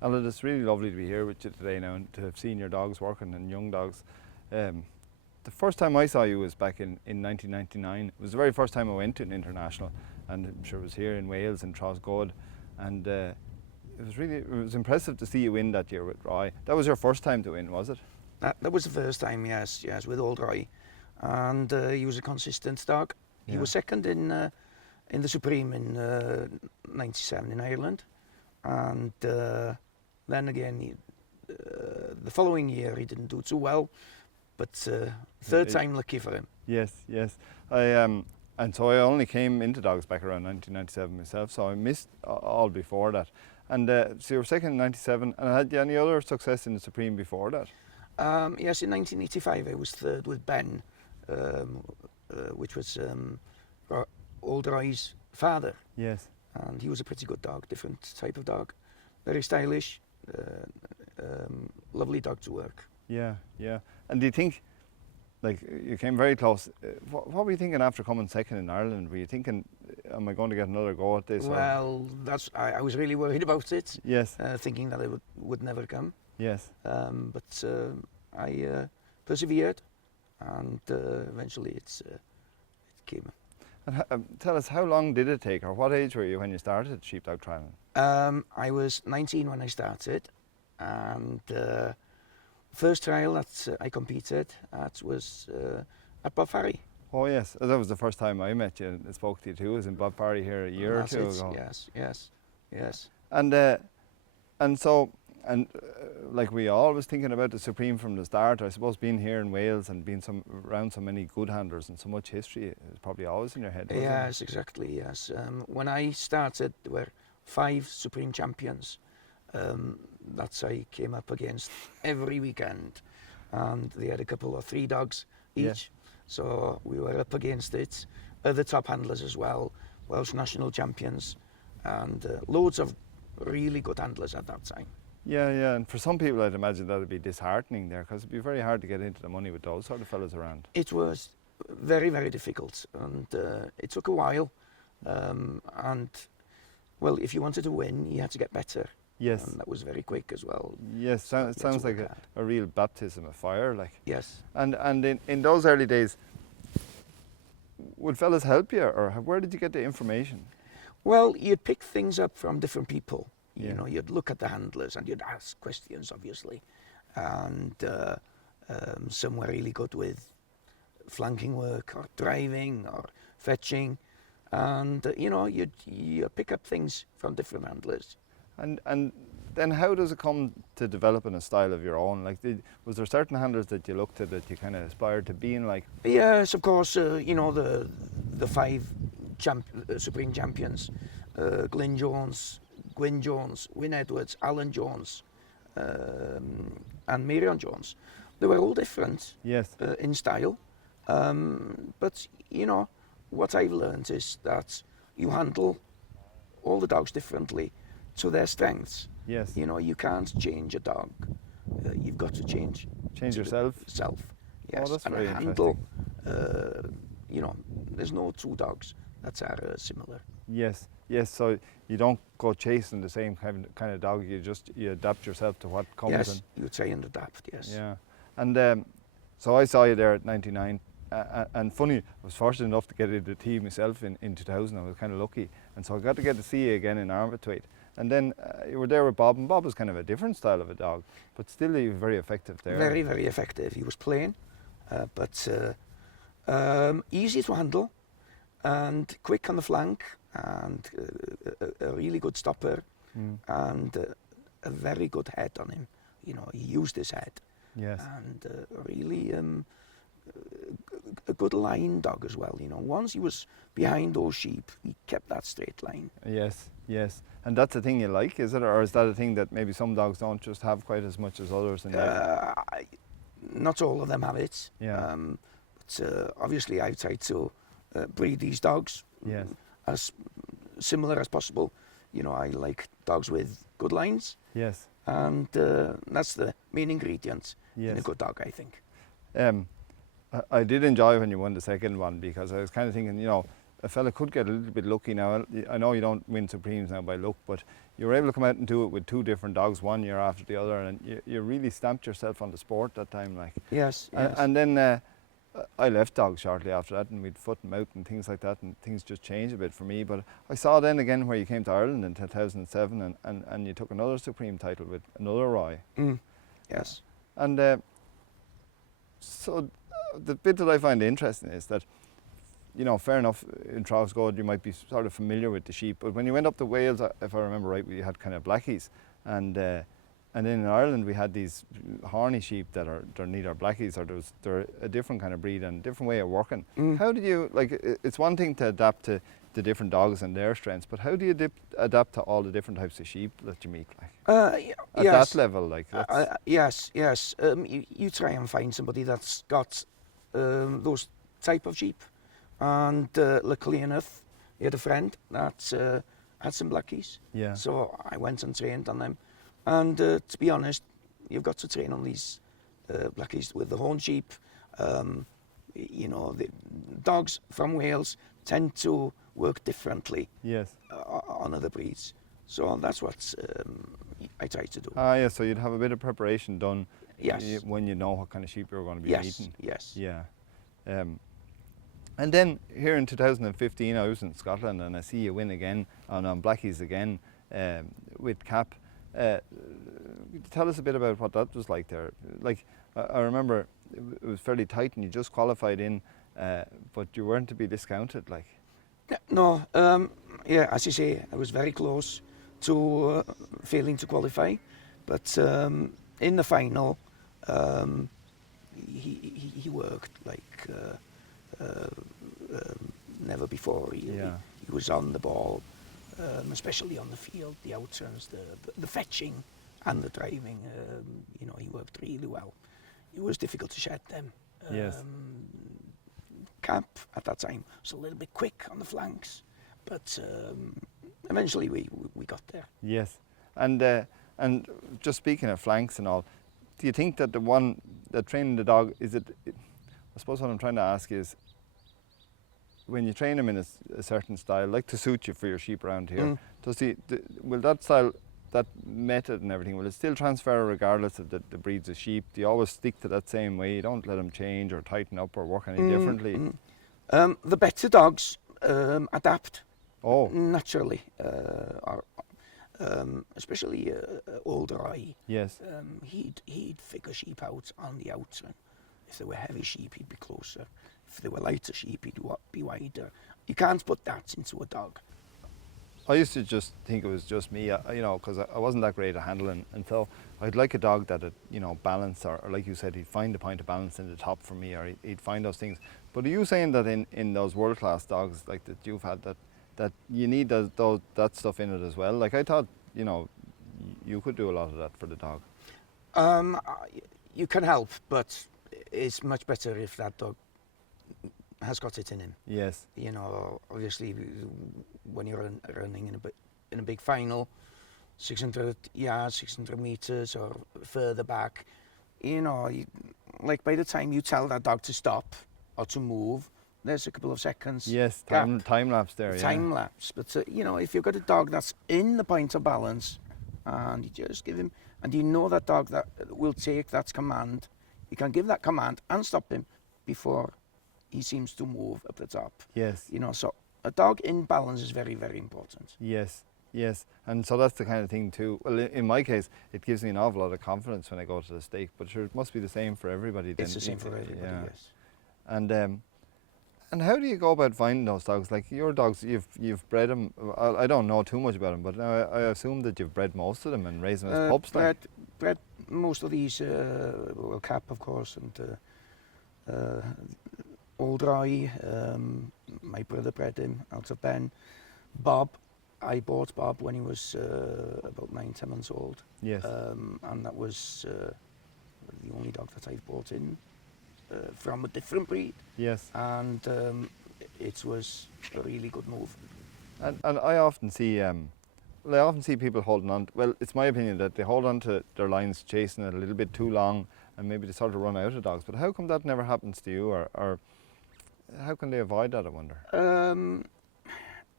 Alan, it's really lovely to be here with you today now and to have seen your dogs working and young dogs. The first time I saw you was back in 1999. It was the very first time I went to an international, and I'm sure it was here in Wales in Trosgold, and it was impressive to see you win that year with Roy. That was your first time to win, was it? That was the first time, yes, with old Roy, and he was a consistent dog. He was second in the Supreme in '97 in Ireland, and then again the following year he didn't do too well, but third time lucky for him. Yes. And so I only came into dogs back around 1997 myself, so I missed all before that. And so you were second in '97, and had you any other success in the Supreme before that? Yes, in 1985 I was third with Ben, which was old Roy's father. Yes. And he was a pretty good dog, different type of dog, very stylish, lovely dog to work. Yeah. And do you think, like, you came very close, what were you thinking after coming second in Ireland? Were you thinking, am I going to get another go at this? Well, I was really worried about it. Yes. Thinking that it would never come. Yes. But I persevered, and eventually it came. And tell us, how long did it take, or what age were you when you started sheepdog trialing? I was 19 when I started, and first trial that I competed at was at Bob Farry. Oh yes, that was the first time I met you and spoke to you too. It was in Bob Farry here a year or two ago. Yes. And so, like we always thinking about the Supreme from the start, I suppose being here in Wales and being around so many good handlers and so much history is probably always in your head. Yes, exactly, yes. When I started, there were 5 Supreme champions that I came up against every weekend, and they had a couple or 3 dogs each. Yeah. So we were up against it. Other top handlers as well, Welsh national champions, and loads of really good handlers at that time. Yeah, and for some people I'd imagine that would be disheartening there, because it'd be very hard to get into the money with those sort of fellas around. It was very, very difficult, and it took a while. And well, if you wanted to win, you had to get better. Yes. And that was very quick as well. Yes, it sounds like a real baptism of fire, like. Yes. And in those early days, would fellas help you, or where did you get the information? Well, you'd pick things up from different people. Yeah. You know, you'd look at the handlers and you'd ask questions, obviously. And some were really good with flanking work or driving or fetching. And, you know, you pick up things from different handlers. And then how does it come to developing a style of your own? Like, was there certain handlers that you looked at that you kind of aspired to being like? Yes, of course. You know, the 5 Supreme champions, Glyn Jones, Gwyn Jones, Wyn Edwards, Alan Jones, and Marion Jones. They were all different. Yes. In style. But, you know, what I've learned is that you handle all the dogs differently to their strengths. Yes. You know, you can't change a dog. You've got to change yourself. Self. Yes. Oh, that's and very a handle. You know, there's no 2 dogs that are similar. Yes. So you don't go chasing the same kind of dog. You adapt yourself to what comes. Yes. You try and adapt. Yes. Yeah. And so I saw you there at 99. And funny, I was fortunate enough to get into the team myself in 2000. I was kind of lucky, and so I got to see you again in Armagh. And then you were there with Bob, and Bob was kind of a different style of a dog, but still he was very effective there. Very, very effective. He was plain, but easy to handle, and quick on the flank, and a really good stopper, and a very good head on him. You know, he used his head. Yes. And really a good line dog as well. You know, once he was behind those sheep, he kept that straight line. Yes. And that's a thing you like, is it? Or is that a thing that maybe some dogs don't just have quite as much as others? Not all of them have it. Yeah. But obviously I've tried to breed these dogs as similar as possible. You know, I like dogs with good lines. Yes. And that's the main ingredient in a good dog, I think. I did enjoy when you won the second one, because I was kind of thinking, you know, a fella could get a little bit lucky now. I know you don't win Supremes now by luck, but you were able to come out and do it with 2 different dogs one year after the other, and you really stamped yourself on the sport that time, like. Yes. And then I left dogs shortly after that, and we'd foot and mouth and things like that, and things just changed a bit for me. But I saw then again where you came to Ireland in 2007, and you took another Supreme title with another Roy. Yes. And so the bit that I find interesting is that, you know, fair enough, in Trousgode you might be sort of familiar with the sheep, but when you went up to Wales, if I remember right, we had kind of blackies, and then in Ireland we had these horny sheep that they're neither blackies or they're a different kind of breed and a different way of working. How did you, like, it's one thing to adapt to the different dogs and their strengths, but how do you adapt to all the different types of sheep that you meet, like? At that level, like? Yes. You try and find somebody that's got those type of sheep. And luckily enough, he had a friend that had some blackies. Yeah. So I went and trained on them. And to be honest, you've got to train on these blackies with the horn sheep. You know, the dogs from Wales tend to work differently. Yes. On other breeds. So that's what I try to do. Yeah, so you'd have a bit of preparation done. Yes. When you know what kind of sheep you're going to be meeting. Yes. Yeah. And then here in 2015, I was in Scotland, and I see you win again on blackies again with Cap. Tell us a bit about what that was like there. Like, I remember it was fairly tight, and you just qualified in, but you weren't to be discounted, like. No, yeah, as you say, I was very close to failing to qualify, but in the final, he worked like never before. He was on the ball, especially on the field, the outturns, the fetching and the driving. You know, he worked really well. It was difficult to shed them. Yes. Cap at that time was a little bit quick on the flanks, but eventually we got there. Yes, and just speaking of flanks and all, do you think that the one that training the dog I suppose what I'm trying to ask is, when you train him in a certain style, like to suit you for your sheep around here, will that style, that method and everything, will it still transfer regardless of the breeds of sheep? Do you always stick to that same way? You don't let them change or tighten up or work any differently? The better dogs adapt naturally, especially older eye. Yes. He'd figure sheep out on the outside. If they were heavy sheep, he'd be closer. If they were lighter sheep, he'd be wider. You can't put that into a dog. I used to just think it was just me, you know, because I wasn't that great at handling, and so I'd like a dog that would, you know, balance, or like you said, he'd find the point of balance in the top for me, or he'd find those things. But are you saying that in those world-class dogs like that you've had, that you need that stuff in it as well? Like, I thought, you know, you could do a lot of that for the dog. You can help, but it's much better if that dog has got it in him. Yes. You know, obviously, when you're running in a big final, 600 yards, 600 meters, or further back, you know, like by the time you tell that dog to stop or to move, there's a couple of seconds. Yes, time lapse there. Time lapse, but you know, if you've got a dog that's in the point of balance, and you just give him, and you know that dog that will take that command, you can give that command and stop him before he seems to move up the top. Yes. You know, so a dog in balance is very, very important. Yes, yes. And so that's the kind of thing too. Well, in my case, it gives me an awful lot of confidence when I go to the stake, but sure, it must be the same for everybody then. It's the same for everybody, yes. And how do you go about finding those dogs? like your dogs, you've bred them. I don't know too much about them, but now I assume that you've bred most of them and raised them as pups. Bred most of these, well, Cap of course, and Old Roy, my brother bred him out of Ben. Bob, I bought Bob when he was about 9-10 months old. Yes. And that was the only dog that I've bought in from a different breed. Yes. And it was a really good move. And I often see people holding on. Well, it's my opinion that they hold on to their lines, chasing it a little bit too long, and maybe they sort of run out of dogs. But how come that never happens to you, or how can they avoid that, I wonder?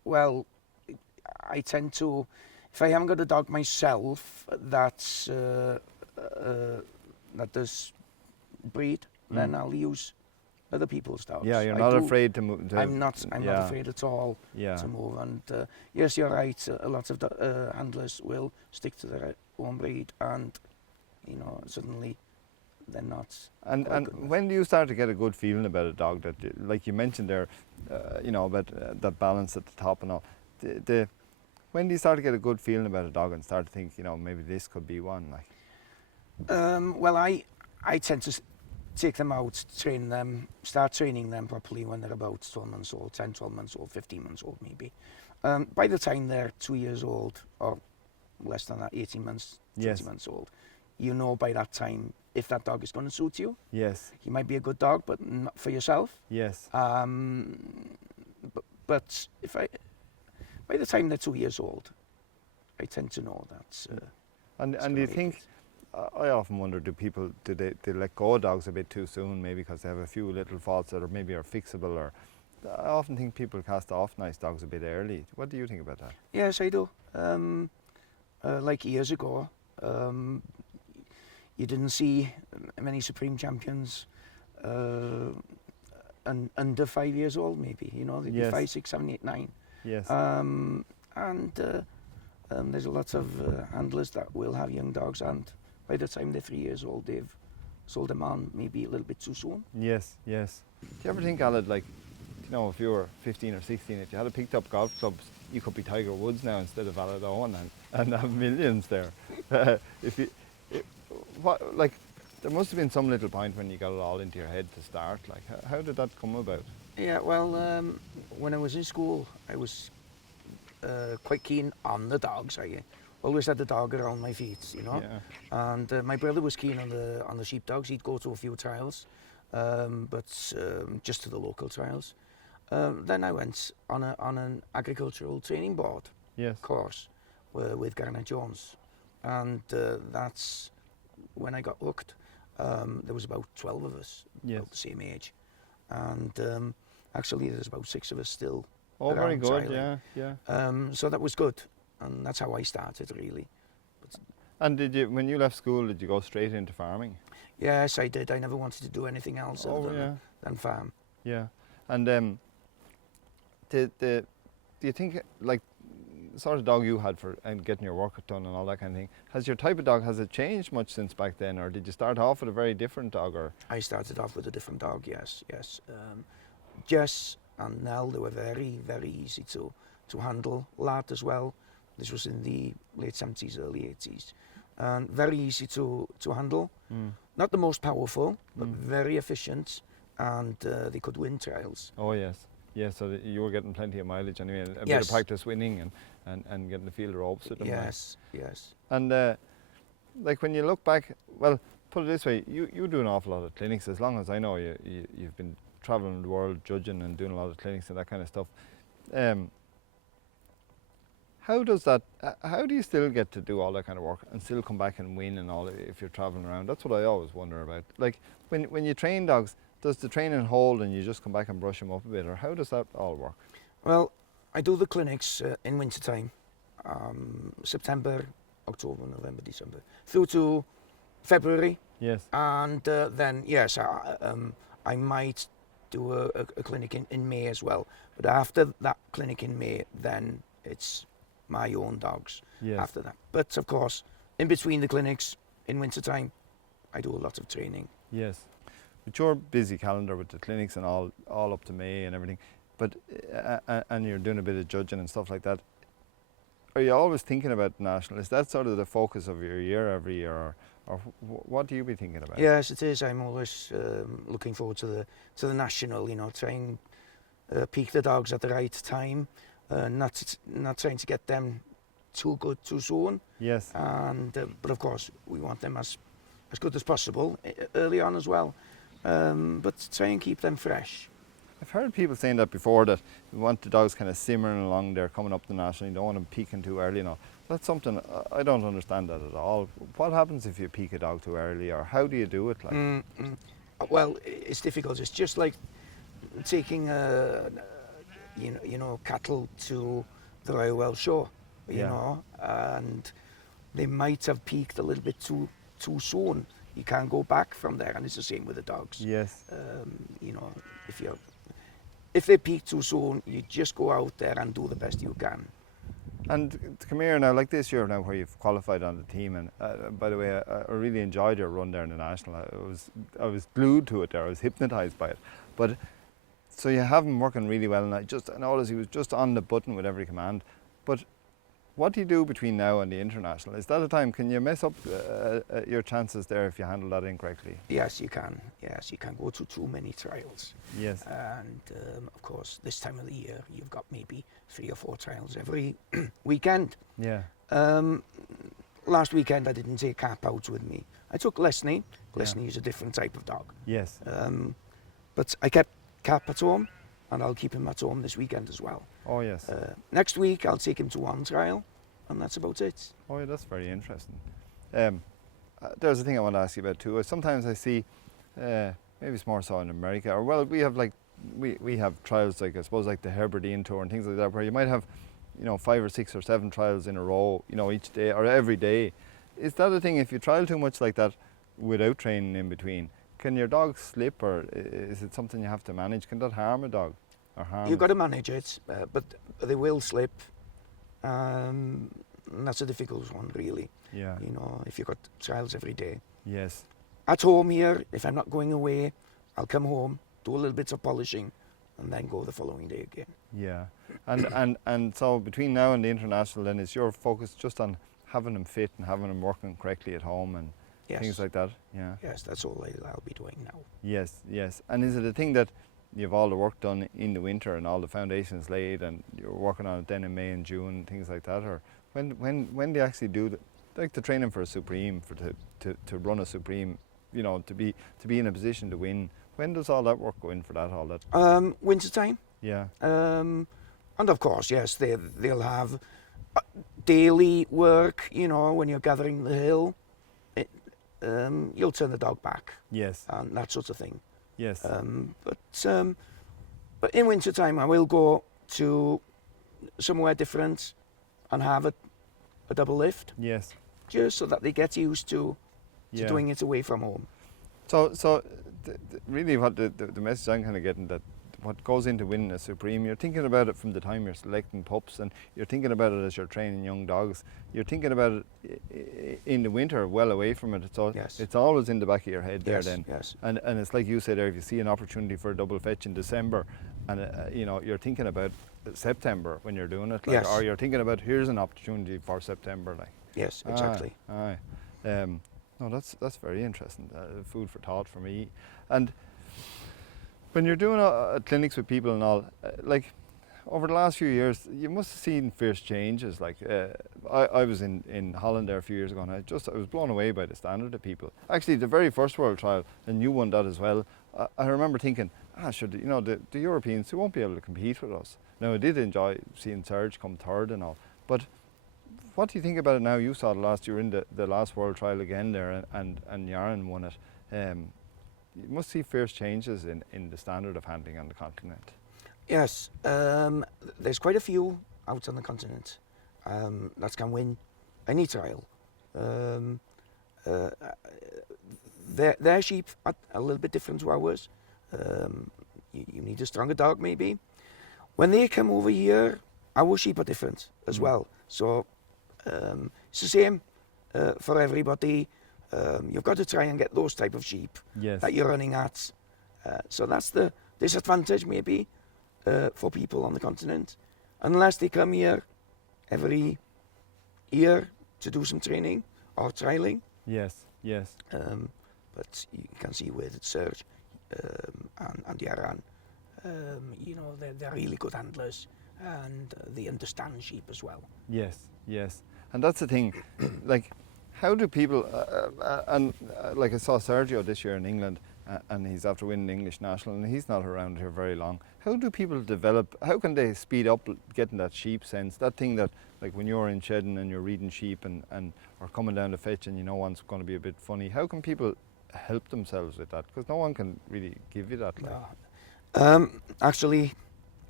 Well, I tend to, if I haven't got a dog myself that's that does breed, then I'll use other people's dogs. Yeah, you're I not do. afraid to move. I'm not yeah. afraid at all Yeah. to move. And yes, you're right. A lot of handlers will stick to their own breed, and suddenly they're not. And quite good enough. when do you start to get a good feeling about a dog that, like you mentioned there, about that balance at the top and all? When do you start to get a good feeling about a dog and start to think, maybe this could be one? Like. Well, I tend to take them out, train them, start training them properly when they're about 12 months old, 10, 12 months old, 15 months old maybe. By the time they're 2 years old, or less than that, 18 months, 20 Yes. months old, you know by that time if that dog is going to suit you. Yes. He might be a good dog, but not for yourself. Yes. But by the time they're 2 years old, I tend to know that. And do you think? I often wonder, do they let go of dogs a bit too soon, maybe because they have a few little faults that maybe are fixable, or I often think people cast off nice dogs a bit early. What do you think about that? Yes, I do. Like years ago, you didn't see many Supreme champions under 5 years old, maybe. They'd Yes. be 5, 6, 7, 8, 9. Yes. There's a lot of handlers that will have young dogs, and by the time they're 3 years old, they've sold them on maybe a little bit too soon. Yes. Yes. Do you ever think, Aled, like, if you were 15 or 16, if you had picked up golf clubs, you could be Tiger Woods now instead of Aled Owen and have millions there. There must have been some little point when you got it all into your head to start. Like, how did that come about? Yeah, well, when I was in school, I was quite keen on the dogs. I always had the dog around my feet, Yeah. And my brother was keen on the sheepdogs. He'd go to a few trials, but just to the local trials. Then I went on an agricultural training board Yes. course with Garnet Jones, and that's when I got hooked. There was about 12 of us, Yes. about the same age, and actually there's about 6 of us still. Oh, very around good. trialing. Yeah. So that was good, and that's how I started really. And when you left school, did you go straight into farming? Yes, I did. I never wanted to do anything else other than farm. Yeah. And do you think, like, the sort of dog you had for and getting your work done and all that kind of thing, has your type of dog, has it changed much since back then, or did you start off with a very different dog? Or I started off with a different dog. Yes. Jess and Nell, they were very, very easy to handle. Lad as well. This was in the late 70s, early 80s. And very easy to handle. Not the most powerful, but very efficient, and they could win trials. Oh yes, yes. So you were getting plenty of mileage anyway, a bit Yes. of practice winning and getting the field ropes with them. Yes. And like when you look back, well, put it this way, you do an awful lot of clinics. As long as I know, you've been traveling the world judging and doing a lot of clinics and that kind of stuff. How does that? How do you still get to do all that kind of work and still come back and win and all if you're traveling around? That's what I always wonder about. Like when you train dogs, does the training hold and you just come back and brush them up a bit, or how does that all work? Well, I do the clinics in winter time, September, October, November, December, through to February. Yes. And then, yes, I might do a clinic in May as well. But after that clinic in May, then it's my own dogs. Yes. After that. But of course, in between the clinics, in winter time, I do a lot of training. Yes. With your busy calendar with the clinics and all up to May and everything, but and you're doing a bit of judging and stuff like that, are you always thinking about national? Is that sort of the focus of your year every year, or what do you be thinking about? Yes, it is. I'm always looking forward to the national. Trying peak the dogs at the right time, not trying to get them too good too soon. Yes. And but of course we want them as good as possible early on as well. But try and keep them fresh. I've heard people saying that before, that you want the dogs kind of simmering along there, coming up the national. You don't want them peaking too early and all. That's something I don't understand that at all. What happens if you peak a dog too early, or how do you do it? Like? Well, it's difficult. It's just like taking you know, cattle to the Royal Welsh Show, you Yeah. know, and they might have peaked a little bit too soon. You can't go back from there, and it's the same with the dogs. Yes. You know, if they peak too soon, you just go out there and do the best you can. And to come here now, like this year now, where you've qualified on the team, and by the way, I really enjoyed your run there in the national. I was glued to it there. I was hypnotised by it. But so you have him working really well, and I noticed he was just on the button with every command. But what do you do between now and the international? Is that a time? Can you mess up your chances there if you handle that incorrectly? Yes, you can. Yes, you can go to too many trials. Yes. And of course, this time of the year, you've got maybe 3 or 4 trials every weekend. Yeah. Last weekend, I didn't take Cap out with me. I took Lesney. Yeah. Lesney is a different type of dog. Yes. But I kept Cap at home, and I'll keep him at home this weekend as well. Oh yes. Next week, I'll take him to one trial, and that's about it. Oh yeah, that's very interesting. There's a thing I want to ask you about too. Sometimes I see, maybe it's more so in America, or well, we have like we have trials like, I suppose, like the Herberdine Tour and things like that, where you might have, 5 or 6 or 7 trials in a row, each day or every day. Is that a thing? If you trial too much like that without training in between, can your dog slip, or is it something you have to manage? Can that harm a dog, or harm? You've got to manage it, but they will slip. And that's a difficult one, really. Yeah. If you've got trials every day. Yes. At home here, if I'm not going away, I'll come home, do a little bit of polishing, and then go the following day again. Yeah. And so between now and the international, then is your focus just on having them fit and having them working correctly at home and things like that? Yeah. Yes, that's all I'll be doing now. Yes, yes. And is it a thing that you've all the work done in the winter and all the foundations laid, and you're working on it then in May and June, things like that? Or when do you actually do the training for a Supreme, to run a Supreme, to be in a position to win? When does all that work go in for that? All that. Winter time. Yeah. And of course, yes, they'll have daily work. When you're gathering the hill, you'll turn the dog back. Yes. And that sort of thing. Yes. But in winter time, I will go to somewhere different and have a double lift. Yes. Just so that they get used to doing it away from home. So really what the message I'm kind of getting, that what goes into winning a Supreme, you're thinking about it from the time you're selecting pups, and you're thinking about it as you're training young dogs. You're thinking about it in the winter, well away from it. So it's always in the back of your head there then. Yes. And it's like you said there, if you see an opportunity for a double fetch in December, and you're thinking about September when you're doing it, or you're thinking about, here's an opportunity for September, like. Yes, exactly. Aye. No, that's very interesting. Food for thought for me. And when you're doing clinics with people and all, like over the last few years, you must have seen fierce changes. Like I was in Holland there a few years ago, and I was blown away by the standard of people. Actually, the very first World Trial, and you won that as well. I remember thinking, sure, the Europeans, they won't be able to compete with us. Now, I did enjoy seeing Serge come third and all, but what do you think about it now? You saw the last year in the last World Trial again there, and Yaron won it. You must see fierce changes in the standard of handling on the continent. Yes, there's quite a few out on the continent that can win any trial. Their sheep are a little bit different to ours. You need a stronger dog maybe. When they come over here, our sheep are different as well. So it's the same for everybody. You've got to try and get those type of sheep that you're running at. So that's the disadvantage maybe for people on the continent, unless they come here every year to do some training or trialing. Yes. But you can see with Serge and Yaran, they're really good handlers, and they understand sheep as well. Yes. And that's the thing, like, how do people, like I saw Sergio this year in England, and he's after winning the English National, and he's not around here very long. How do people develop, how can they speed up getting that sheep sense, that thing that, like when you're in shedding and you're reading sheep and or coming down to fetch and one's going to be a bit funny, how can people help themselves with that? Because no one can really give you that. Like. Actually,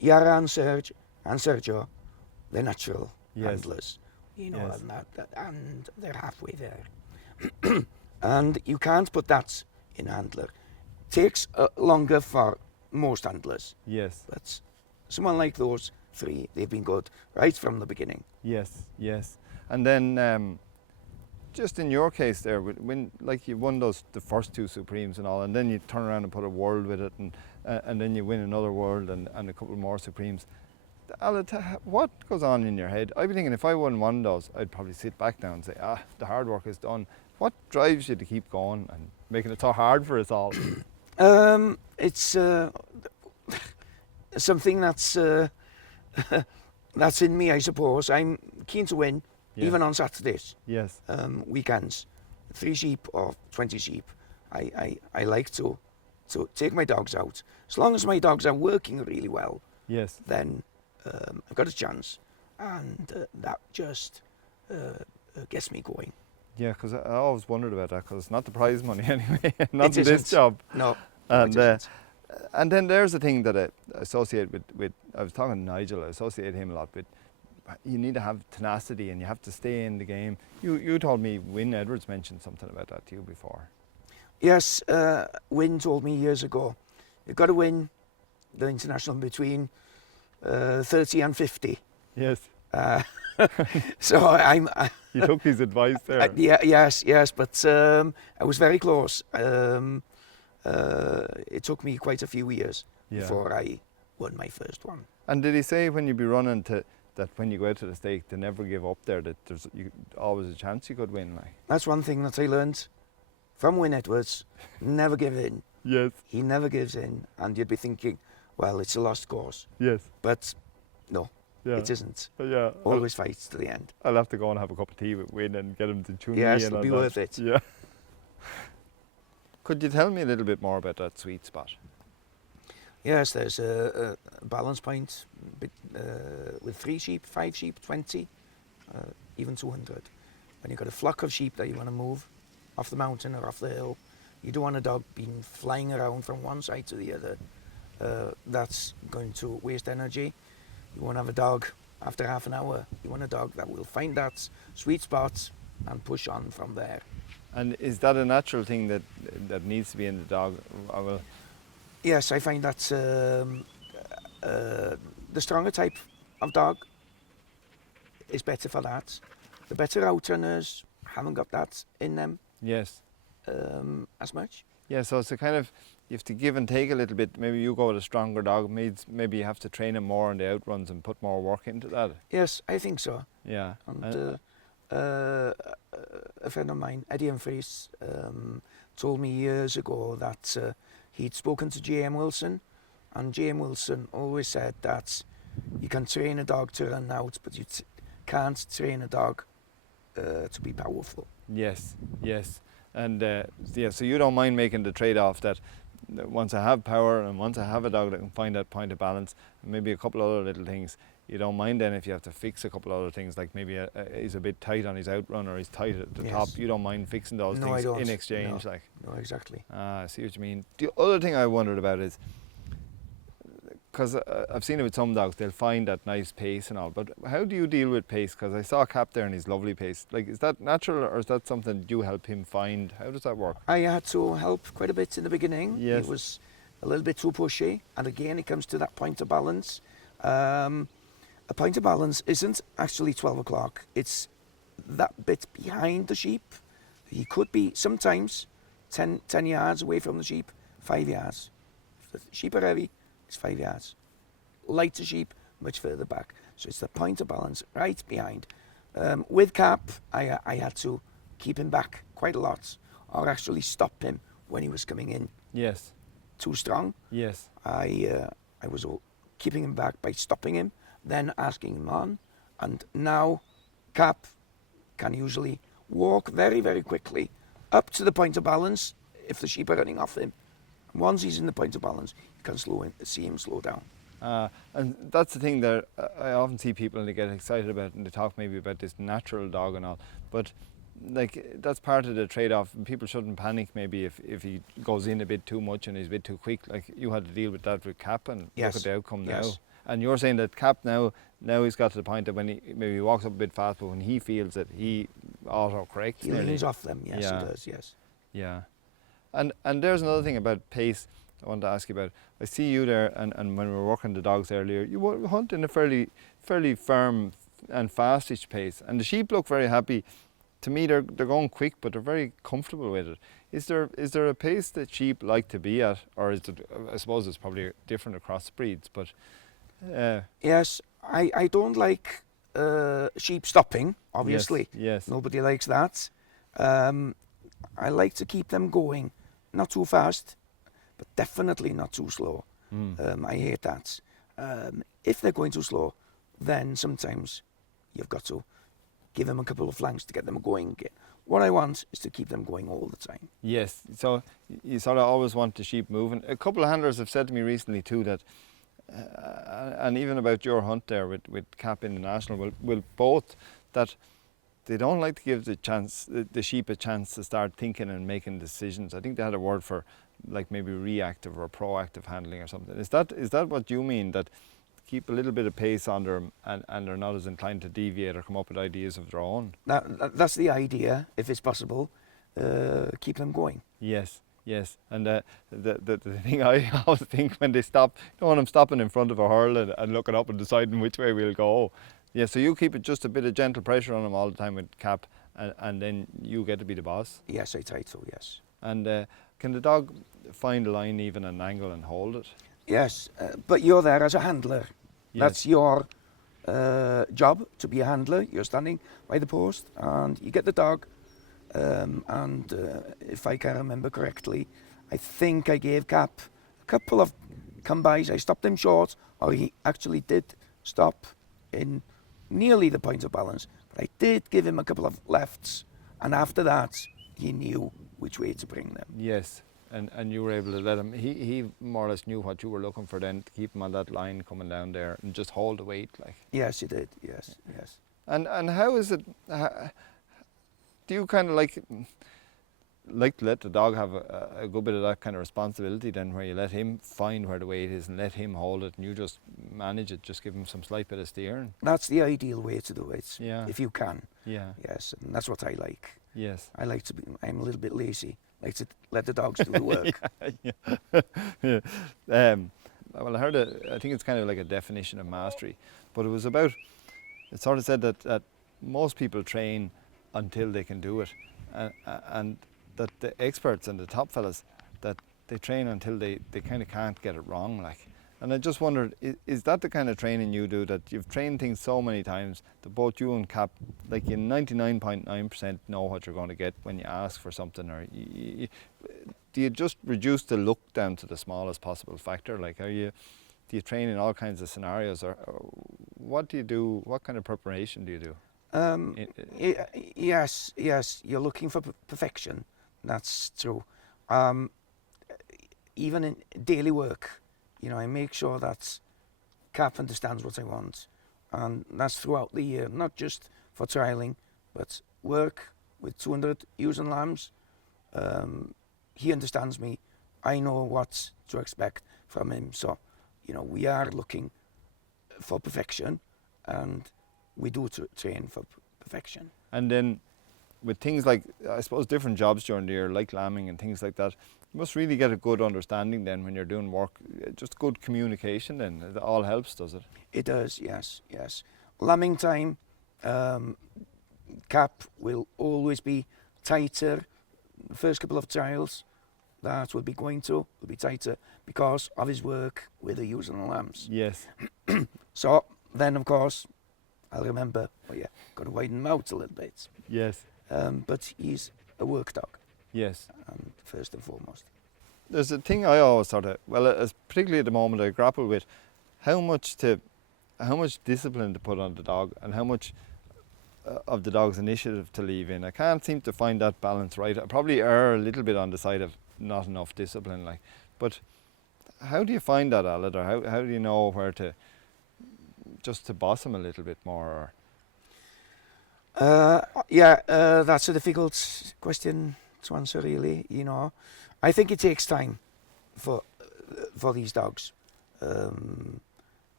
Yara and Sergio, they're natural Yes. handlers, you know, Yes. and they're halfway there. And you can't put that in handler. Takes longer for most handlers, Yes. but someone like those three, they've been good right from the beginning. Yes. Yes. And then just in your case there, when like you won the first two Supremes and all, and then you turn around and put a world with it, and then you win another world and a couple more Supremes. What goes on in your head? I'd be thinking if I won one of those, I'd probably sit back down and say, the hard work is done. What drives you to keep going and making it so hard for us all? It's something that's that's in me, I suppose. I'm keen to win, Yes. even on Saturdays, Yes. weekends. 3 sheep or 20 sheep. I like to take my dogs out. As long as my dogs are working really well, Yes. then I've got a chance, and that just gets me going. Yeah, because I always wondered about that, because it's not the prize money anyway, not It in this isn't. job. No, And it isn't. and then there's the thing that I associate with I was talking to Nigel, I associate him a lot with, you need to have tenacity and you have to stay in the game. You told me Wynne Edwards mentioned something about that to you before. Yes, Wynne told me years ago, you've got to win the international between 30 and 50. Yes. So I'm. You took his advice there. Yes, but I was very close. It took me quite a few years before I won my first one. And did he say when you be running that when you go out to the stake to never give up there, that there's always a chance you could win? Like. That's one thing that I learned from Wynne Edwards. Never give in. Yes. He never gives in, and you'd be thinking, well, it's a lost cause. Yes. But no, Yeah. it isn't. Yeah. Always fights to the end. I'll have to go and have a cup of tea with Wynne and get him to tune Yes, me in it'll on be that. worth it. Yeah. Could you tell me a little bit more about that sweet spot? Yes, there's a balance point with 3 sheep, 5 sheep, 20, even 200. When you've got a flock of sheep that you want to move off the mountain or off the hill, you don't want a dog being flying around from one side to the other. That's going to waste energy. You want to have a dog after half an hour. You want a dog that will find that sweet spot and push on from there. And is that a natural thing that needs to be in the dog? Yes, I find that the stronger type of dog is better for that. The better outrunners haven't got that in them Yes. as much. Yeah, so it's a kind of, you have to give and take a little bit. Maybe you go with a stronger dog, maybe you have to train him more on the outruns and put more work into that. Yes, I think so. Yeah. And a friend of mine, Eddie Humphries, told me years ago that he'd spoken to J.M. Wilson, and J.M. Wilson always said that you can train a dog to run out, but you can't train a dog to be powerful. Yes, yes. And yeah, so you don't mind making the trade-off that once I have power and once I have a dog that can find that point of balance, and maybe a couple other little things, you don't mind then if you have to fix a couple other things, like maybe he's a bit tight on his outrun or he's tight at the top. You don't mind fixing those No, I things don't. in exchange. No. Like. No, exactly. I see what you mean. The other thing I wondered about is, because I've seen it with some dogs, they'll find that nice pace and all, but how do you deal with pace? Because I saw Cap there and his lovely pace. Like, is that natural or is that something you help him find? How does that work? I had to help quite a bit in the beginning. Yes. He was a little bit too pushy, and again it comes to that point of balance. A point of balance isn't actually 12 o'clock, it's that bit behind the sheep. He could be sometimes 10 yards away from the sheep, 5 yards. If the sheep are heavy, it's 5 yards. Lighter sheep, much further back. So it's the point of balance right behind. With Cap, I had to keep him back quite a lot, or actually stop him when he was coming in Yes. too strong. Yes. I was keeping him back by stopping him, then asking him on, and now Cap can usually walk very, very quickly up to the point of balance if the sheep are running off him. Once he's in the point of balance, you can see him slow down. And that's the thing that I often see people and they get excited about and they talk maybe about this natural dog and all, but like that's part of the trade-off. People shouldn't panic maybe if he goes in a bit too much and he's a bit too quick. Like you had to deal with that with Cap and Yes. look at the outcome Yes. now. And you're saying that Cap now he's got to the point that when he maybe walks up a bit fast, but when he feels it, he auto corrects. He leans off them. Yes, Yeah. he does. Yes. Yeah. And there's another thing about pace I want to ask you about. I see you there, and when we were working the dogs earlier, you hunt in a fairly firm and fastish pace, and the sheep look very happy. To me, they're going quick, but they're very comfortable with it. Is there a pace that sheep like to be at, or is it? I suppose it's probably different across breeds, but Yes, I don't like sheep stopping. Obviously, yes. nobody likes that. I like to keep them going, not too fast, but definitely not too slow. I hate that. If they're going too slow, then sometimes you've got to give them a couple of flanks to get them going again. What I want is to keep them going all the time. Yes, so you sort of always want the sheep moving. A couple of handlers have said to me recently too that, and even about your hunt there with Cap International, will both, that they don't like to give the sheep a chance to start thinking and making decisions. I think they had a word for like maybe reactive or proactive handling or something. Is that what you mean, that keep a little bit of pace on them and they're not as inclined to deviate or come up with ideas of their own? That's the idea, if it's possible. Keep them going. Yes. And the thing I always think when they stop, you don't want them stopping in front of a hurl and looking up and deciding which way we'll go. Yeah, so you keep it just a bit of gentle pressure on them all the time with Cap, and then you get to be the boss. Yes, I try to, yes. And can the dog find a line, even an angle, and hold it? Yes, but you're there as a handler. Yes. That's your job, to be a handler. You're standing by the post and you get the dog. And if I can remember correctly, I think I gave Cap a couple of come-bys. I stopped him short, or he actually did stop in nearly the point of balance. But I did give him a couple of lefts, and after that, he knew which way to bring them. Yes, and you were able to let him, he more or less knew what you were looking for then, to keep him on that line coming down there and just hold the weight, like. Yes, he did, yes. And how is it, do you kind of like to let the dog have a good bit of that kind of responsibility then, where you let him find where the weight is and let him hold it and you just manage it, just give him some slight bit of steering? That's the ideal way to do it, Yeah. if you can. Yeah. Yes, and that's what I like. Yes. I like to be, I'm a little bit lazy. I like to let the dogs do the work. Yeah. Well, I think it's kind of like a definition of mastery, but it sort of said that most people train until they can do it, and that the experts and the top fellas, that they train until they kind of can't get it wrong, like. And I just wondered, is that the kind of training you do, that you've trained things so many times that both you and Cap, like, you 99.9% know what you're going to get when you ask for something, or do you just reduce the look down to the smallest possible factor? Like, do you train in all kinds of scenarios, or what do you do? What kind of preparation do you do? Yes, you're looking for perfection. That's true. Even in daily work, I make sure that Cap understands what I want, and that's throughout the year, not just for trialing, but work with 200 ewes and lambs. He understands me. I know what to expect from him. So, we are looking for perfection, and we do train for perfection. And then with things like, I suppose, different jobs during the year, like lambing and things like that, you must really get a good understanding then when you're doing work, just good communication then. It all helps, does it? It does, yes. Lambing time, Cap will always be tighter. The first couple of trials that we'll be going to will be tighter because of his work with the ewes and the lambs. Yes. So then, of course, I'll remember, got to widen him out a little bit. Yes. But he's a work dog. Yes. First and foremost. There's a thing I always particularly at the moment, I grapple with how much discipline to put on the dog and how much of the dog's initiative to leave in. I can't seem to find that balance right. I probably err a little bit on the side of not enough discipline, like. But how do you find that, Aled, or how do you know where to just to boss him a little bit more? That's a difficult question to answer, really. I think it takes time for these dogs.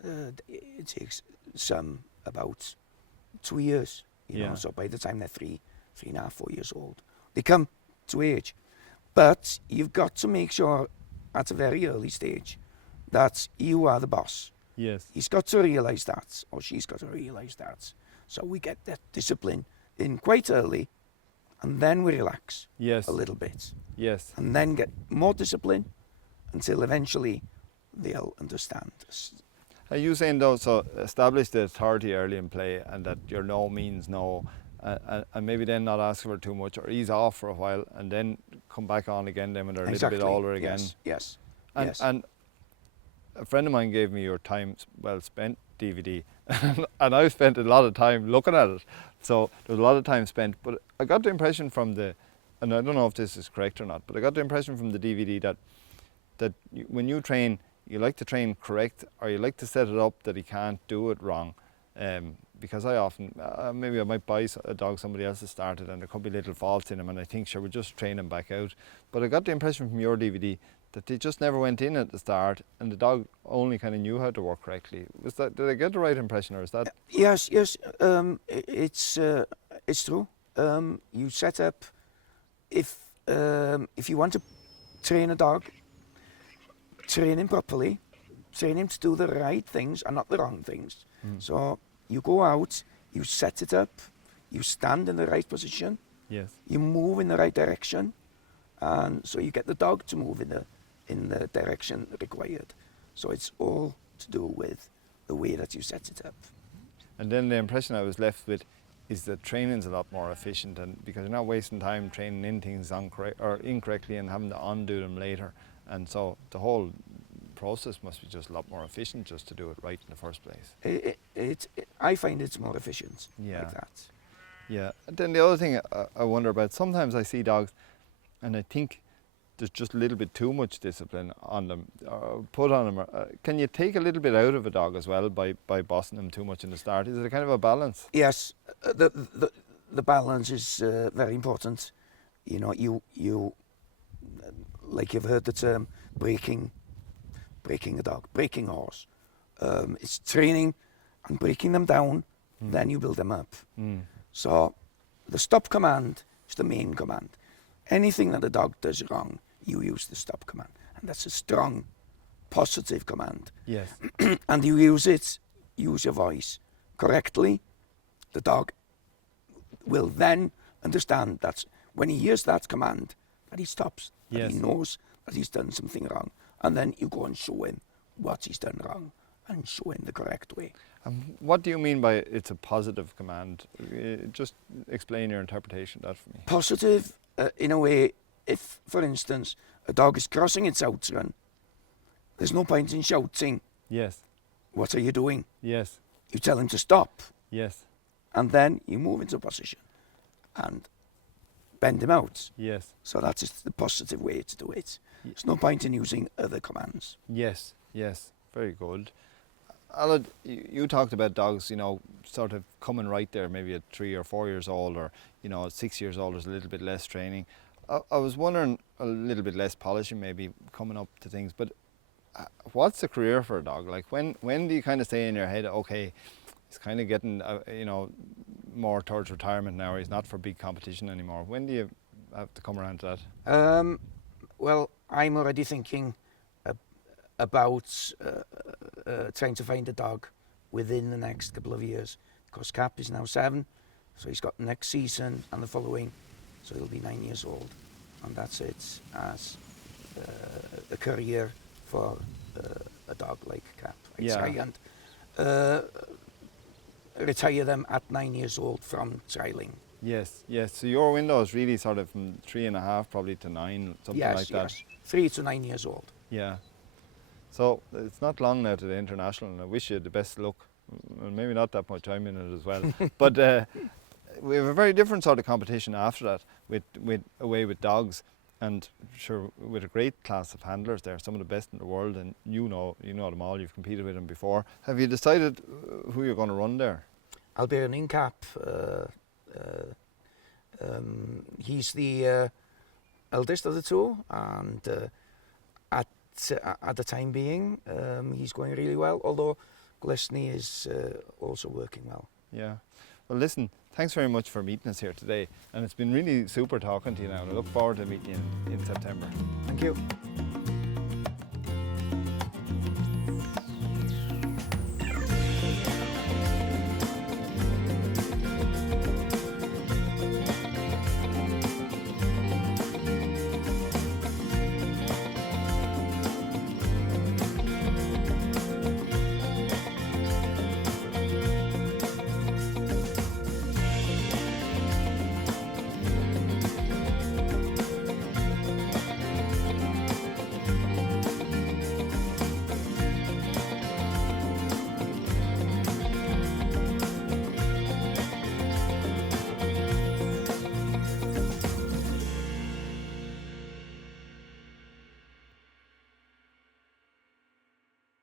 it takes some about 2 years, you know, so by the time they're 3.5, 4 years old, they come to age. But you've got to make sure at a very early stage that you are the boss. Yes. He's got to realise that, or she's got to realise that. So we get that discipline in quite early, and then we relax Yes. a little bit. Yes. And then get more discipline until eventually they'll understand. Are you saying though, so establish the authority early in play, and that your no means no, and maybe then not ask for too much, or ease off for a while, and then come back on again then when they're a little bit older again? Yes. And a friend of mine gave me your Time Well Spent DVD, and I've spent a lot of time looking at it. So there was a lot of time spent, but I got the impression from the, and I don't know if this is correct or not, but I got the impression from the DVD that when you train, you like to train correct, or you like to set it up that he can't do it wrong. Because I often, maybe I might buy a dog somebody else has started and there could be little faults in him, and I think, sure, we'll just train him back out. But I got the impression from your DVD that they just never went in at the start, and the dog only kind of knew how to work correctly. Was that, did I get the right impression, or is that? Yes. It's true. You set up, if you want to train a dog, train him properly, train him to do the right things and not the wrong things. So you go out, you set it up, you stand in the right position, Yes. you move in the right direction, and so you get the dog to move in the direction required. So it's all to do with the way that you set it up. And then the impression I was left with is that training's a lot more efficient, and because you're not wasting time training in things incorrectly and having to undo them later. And so the whole process must be just a lot more efficient just to do it right in the first place. I find it's more efficient like that. Yeah. And then the other thing I wonder about, sometimes I see dogs and I think there's just a little bit too much discipline on them, put on them. Can you take a little bit out of a dog as well by bossing them too much in the start? Is it a kind of a balance? Yes, the balance is very important. You know, you like you've heard the term breaking a dog, breaking a horse. It's training and breaking them down, then you build them up. So the stop command is the main command. Anything that a dog does wrong, you use the stop command. And that's a strong, positive command. Yes. And you use your voice correctly, the dog will then understand that when he hears that command, that he stops, that he knows that he's done something wrong. And then you go and show him what he's done wrong and show him the correct way. What do you mean by it's a positive command? Just explain your interpretation of that for me. Positive, in a way, if, for instance, a dog is crossing its outrun, there's no point in shouting. Yes. What are you doing? Yes. You tell him to stop. Yes. And then you move into position and bend him out. Yes. So that is the positive way to do it. There's no point in using other commands. Yes. Yes. Very good. Alan, you talked about dogs, you know, sort of coming right there, maybe at 3 or 4 years old, or, you know, at 6 years old, there's a little bit less training. I was wondering, a little bit less polishing maybe coming up to things, but what's the career for a dog? Like when do you kind of say in your head, okay, he's kind of getting, you know, more towards retirement now, or he's not for big competition anymore? When do you have to come around to that? Well, I'm already thinking about trying to find a dog within the next couple of years, because Cap is now 7, so he's got next season and the following, so he'll be 9 years old, and that's it as a career for a dog like Cap. I'd try and retire them at 9 years old from trialing. Yes, yes. So your window is really sort of from 3.5 probably to 9, something like that. Yes, 3 to 9 years old. Yeah. So it's not long now to the international, and I wish you the best luck. Well, maybe not that much, I'm in it as well. But we have a very different sort of competition after that, with away with dogs, and sure, with a great class of handlers there, some of the best in the world, and you know them all. You've competed with them before. Have you decided who you're going to run there? I'll be running Cap. He's the eldest of the two, and at the time being, he's going really well. Although Lesney is also working well. Yeah. Well, listen, thanks very much for meeting us here today, and it's been really super talking to you now, and I look forward to meeting you in September. Thank you.